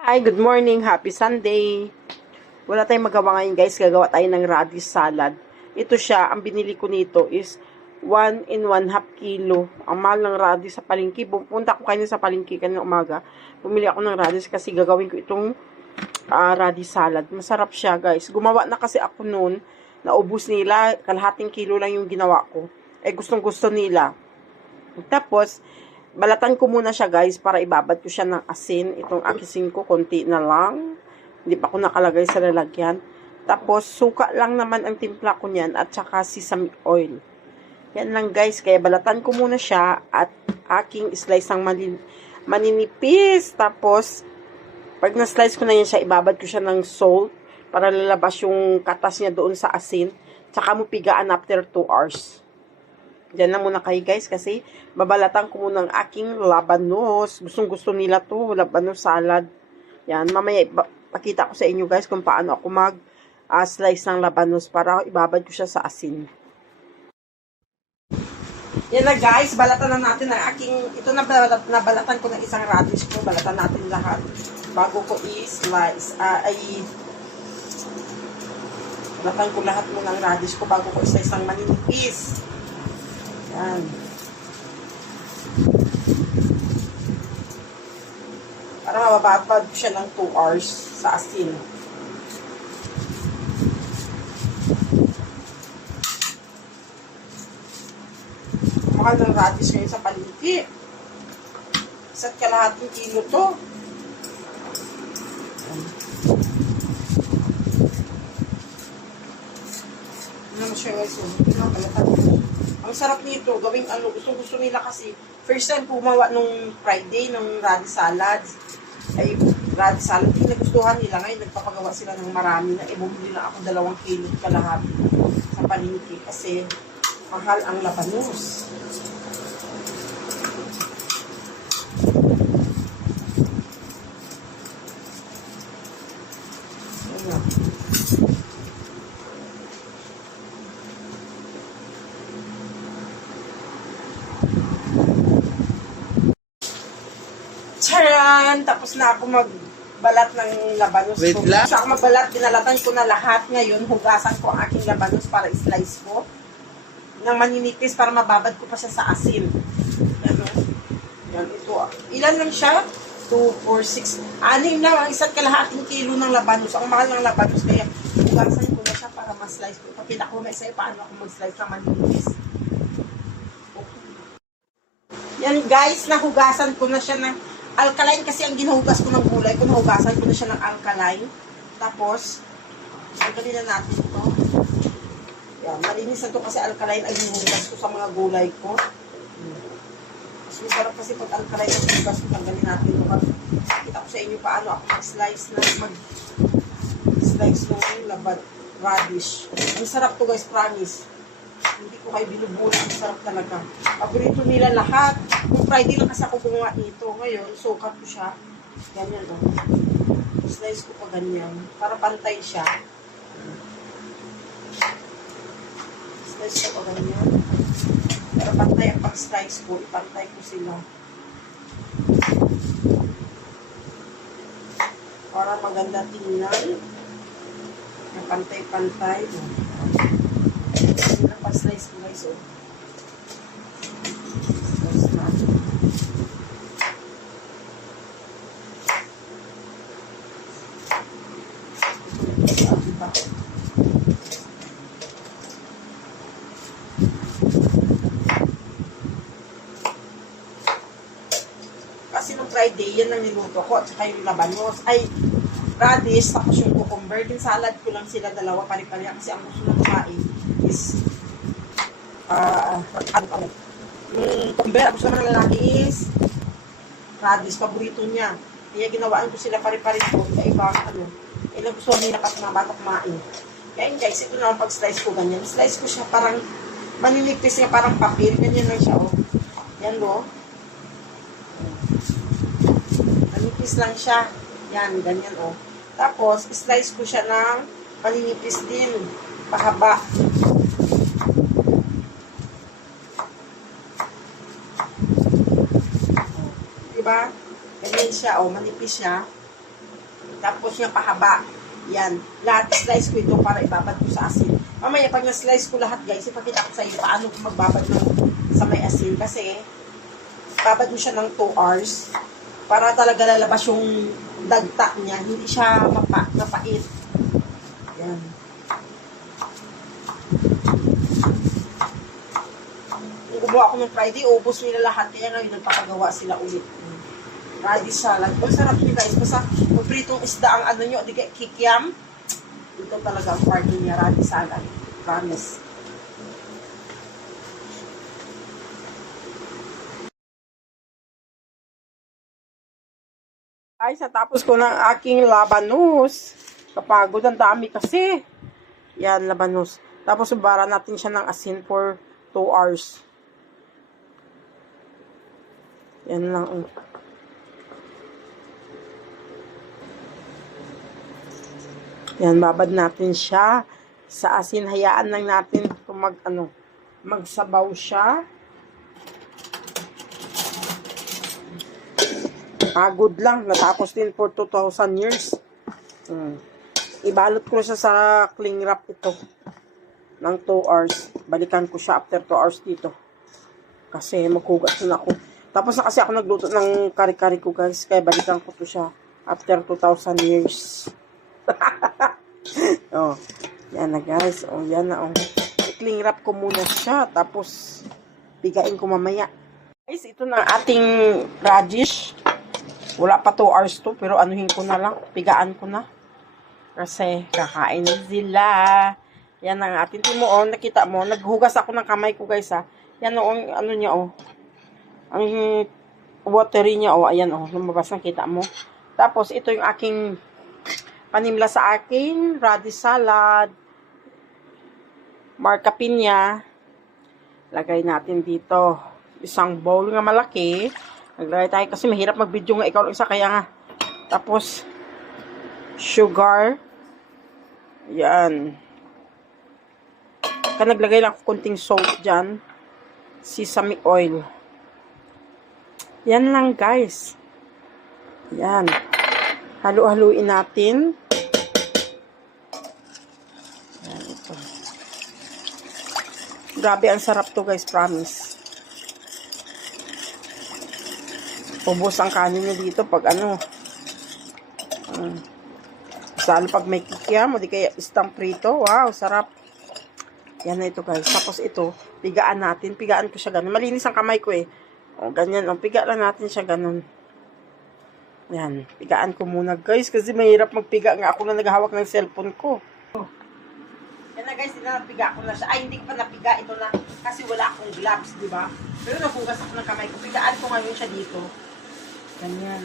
Hi, good morning. Happy Sunday. Wala tayong magawa ngayon guys. Gagawa tayo ng radish salad. Ito siya. Ang binili ko nito is 1 in 1/2 kilo. Ang mahal ng radish sa palengke. Pupunta ko kanina sa palengke kanina umaga. Bumili ako ng radish kasi gagawin ko itong radish salad. Masarap siya guys. Gumawa na kasi ako noon. Naubos nila. Kalahating kilo lang yung ginawa ko. Gustong gusto nila. Tapos, balatan ko muna siya guys para ibabad ko siya ng asin. Itong asin ko, konti na lang. Hindi pa ko nakalagay sa lalagyan. Tapos, suka lang naman ang timpla ko niyan at saka sesame oil. Yan lang guys. Kaya balatan ko muna siya at aking slice ng maninipis. Tapos, pag na-slice ko na yan siya, ibabad ko siya ng salt para lalabas yung katas niya doon sa asin. Tsaka mo pigaan after 2 hours. Diyan na muna kayo guys kasi babalatan ko muna ang aking labanos. Gustong gusto nila to, labanos salad. Yan, mamaya pakita ko sa inyo guys kung paano ako mag-slice ng labanos para ibabad ko siya sa asin. Yan na guys, balatan na natin ang aking, ito na nabalatan ko ng isang radish ko. Balatan natin lahat bago ko i-slice. Balatan ko lahat muna ng radish ko bago ko i-slice ng maninipis. Yan. Para mababad ko siya ng 2 hours sa asin. Mahal ng radish ngayon sa palengke. Isa't kalahating kilo to. Ano siya guys? Ang sarap nito, gawing gusto nila kasi first time gumawa nung Friday ng radish salad. Radish salad, yung nagustuhan nila ngayon, nagpapagawa sila ng marami na bumili na ako 2 kilo kalahati sa palengke kasi mahal ang labanos. Ayan. Charan! Tapos na ako magbalat ng labanos ko. Tapos ako magbalat, binalatan ko na lahat. Ngayon, hugasan ko ang aking labanos para i-slice ko ng maninipis para mababad ko pa siya sa asin. Yan, yan ito. Ilan lang siya? 2, 4, 6. 6 lang ang isa't kalahating kilo ng labanos. Ang mahal ng labanos. Kaya hugasan ko na siya para ma-slice ko. Ipakita ko na sa'yo paano ako mag-slice ng maninipis. Yan guys, nahugasan ko na siya ng alkaline kasi ang ginuhugas ko ng gulay ko, nahugasan ko na siya ng alkaline. Tapos, alkaline na natin ito. Yan, malinis na ito kasi alkaline ang ginuhugas ko sa mga gulay ko. Mas masarap kasi pag alkaline ang ginuhugas ko, tanggalin natin ito. Kita ko sa inyo paano ako mag-slice ng radish. Ang sarap to guys, promise. Hindi ko kayo binubula. Ang sarap talaga. Paborito nila lahat. Kung Friday lang kasi ako gumawa nito. Ngayon, sukat ko siya. Ganyan o. Slice ko pa ganyan. Para pantay siya. Slice ko pa ganyan. Para pantay ang pag-slice ko. Ipantay ko sila. Para maganda tingnan. Pantay-pantay. Pa-slice ko guys, oh. Slice natin. Kasi nung Friday, yan ang niluto ko. At saka yung labanos. Radish, tapos yung cucumber. Din salad ko lang sila dalawa pari-pari. Kasi ang gusto na kumain is yung cucumber, gusto naman ng lalaki is radish, paborito niya. Kaya ginawaan ko sila pari-pari ko, iba ilang gusto nila kasi mga bata kumain. Kaya guys, ito na ang pag-slice ko ganyan. Slice ko siya parang maninipis niya, parang papel, ganyan lang siya, oh. Yan, oh. Manipis lang siya. Yan, ganyan, oh. Tapos, slice ko siya ng maninipis din, pahaba. Diba? Ganyan siya, oh, manipis siya. Tapos yung pahaba. Yan. Lahat slice ko ito para ibabad ko sa asin. Mamaya pag na-slice ko lahat guys, ipakita ko sa iyo paano ko magbabad sa may asin. Kasi babad mo siya ng 2 hours para talaga lalabas yung dagta niya. Hindi siya mapait. Yan. Nung gumawa ako ng Friday, ubos nila lahat. Kaya ngayon nagpapagawa sila ulit. Radish salad. Ang sarap niya guys. Basta pritong isda ang ano nyo. Di kaya kikiam. Ito talaga ang part niya. Radish salad. Promise. Ay, sa tapos ko ng aking labanos. Kapagod. Ang dami kasi. Yan, labanos. Tapos bara natin siya ng asin for 2 hours. Yan lang. Yan, babad natin siya sa asin. Hayaan lang natin kung magsabaw siya. Pagod lang. Natapos din for 2,000 years. Ibalot ko siya sa cling wrap ito. Ng 2 hours. Balikan ko siya after 2 hours dito. Kasi maghugas na ako. Tapos na kasi ako nagluto ng kari-kari ko guys. Kaya balikan ko to siya after 2,000 years. Oh, yan na guys. Oh, yan na. Oh. I-cling wrap ko muna siya. Tapos, pigain ko mamaya. Guys, ito na ating radish. Wala pa 2 hours to. Pero anuhin ko na lang. Pigaan ko na. Kasi, kakain na sila. Yan ang ating timo. Oh, nakita mo. Naghugas ako ng kamay ko guys ha. Yan oh, ano niya oh. Ang watery niya oh. Ayan oh. Lumabas na kita mo. Tapos, ito yung aking panimla sa aking radish salad. Marca pinya. Lagay natin dito. Isang bowl nga malaki. Naglagay tayo kasi mahirap mag-video nga ikaw lang isa. Kaya nga. Tapos, sugar. Yan. Kaya naglagay lang ako konting salt dyan. Sesame oil. Yan lang guys. Yan. Halu-haluin natin. Yan ito. Grabe, ang sarap to guys, promise. Ubos ang kanin niya dito pag ano. Salo pag may kikiam, o di kaya istang prito. Wow, sarap. Yan na ito guys. Tapos ito, pigaan natin. Pigaan ko siya ganun. Malinis ang kamay ko eh. O, ganyan. O, piga lang natin siya ganun. Yan, pigaan ko muna guys kasi mahirap magpiga nga ako na naghahawak ng cellphone ko. Yan na guys, napiga ko na siya. Ay, hindi ko pa napiga ito na kasi wala akong gloves, di ba? Pero nahugas ako ng kamay ko. Pigaan ko ngayon siya dito. Ganyan.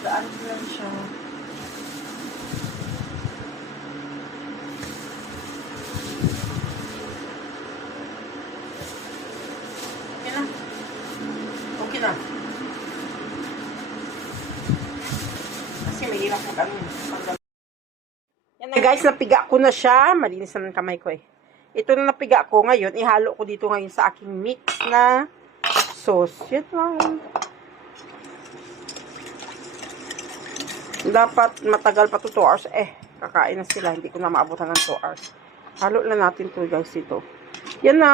Pigaan ko lang siya. Okay na. Okay na. Mahirap mag-ano. Yan na guys, napiga ko na siya. Malinis na ng kamay ko eh. Ito na napiga ko ngayon. Ihalo ko dito ngayon sa aking mix na sauce. Yan lang. Dapat matagal pa to 2 hours. Kakain na sila. Hindi ko na maabutan ng 2 hours. Halo lang natin to guys ito. Yan na.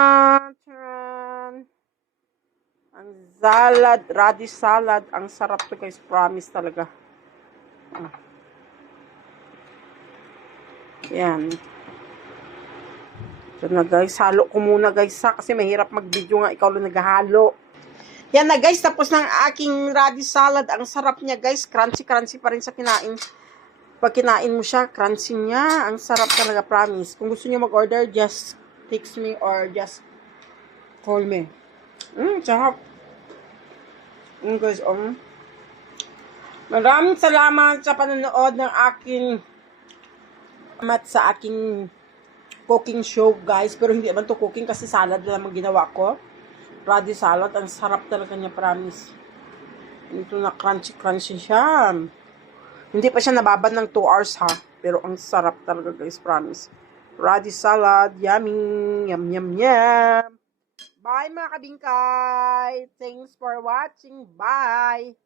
Ang salad. Radish salad. Ang sarap to guys. Promise talaga. Yan. So na guys, halo ko muna guys ha, kasi mahirap mag-video nga ikaw lang naghahalo. Yan na guys, tapos ng aking radish salad. Ang sarap niya guys, crunchy pa rin sa kinain. Pag kinain mo siya, crunchy niya. Ang sarap talaga, promise. Kung gusto niyo mag-order, just text me or just call me. Sarap. Guys, maraming salamat sa panonood ng aking sa aking cooking show guys. Pero hindi naman to cooking kasi salad na naman ginawa ko. Radish salad. Ang sarap talaga niya, promise. Ito na crunchy siya. Hindi pa siya nababad ng 2 hours ha. Pero ang sarap talaga guys, promise. Radish salad. Yummy. Yum yum yum. Bye mga kabingkay. Thanks for watching. Bye.